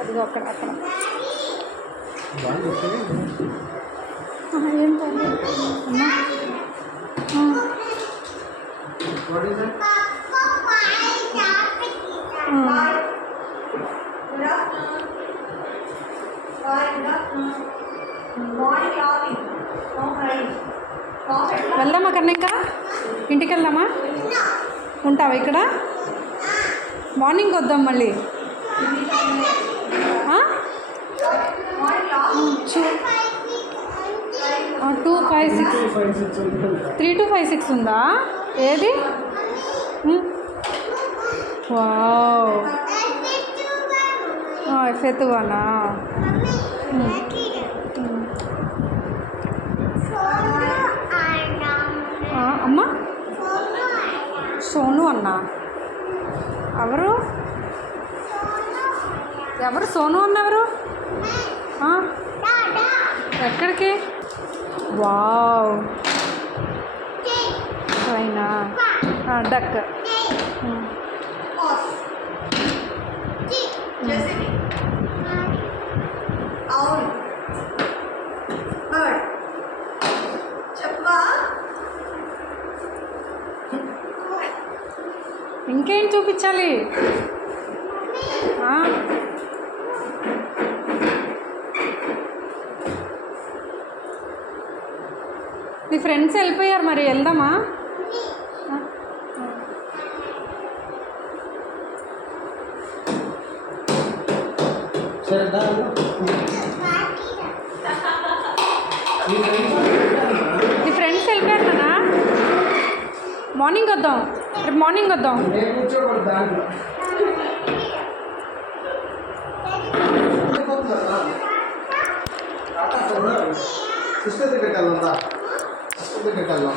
అదిగో అక్కడ అక్కడ ఏం పర్లేదు అమ్మా. వెళ్దామా కన్నా ఇంకా ఇంటికి వెళ్దామా? ఉంటావా ఇక్కడ? మార్నింగ్ వద్దాం మళ్ళీ. 2, 5, 6 3 to 5, 6 ఉందా? ఏది? వావ్, ఎఫెతువానా? అమ్మా సోను అన్నా? ఎవరు ఎవరు సోను అన్న ఎవరు? ఎక్కడికి? వావ్, అయినా డక్. ఇంకేం చూపించాలి? మీ ఫ్రెండ్స్ వెళ్ళిపోయారు, మరి వెళ్దామా? మీ ఫ్రెండ్స్ వెళ్ళిపోయారు కదా, మార్నింగ్ వద్దాం, రేపు మార్నింగ్ వద్దాం. సిస్టర్ దగ్గరికి వెళ్దాం.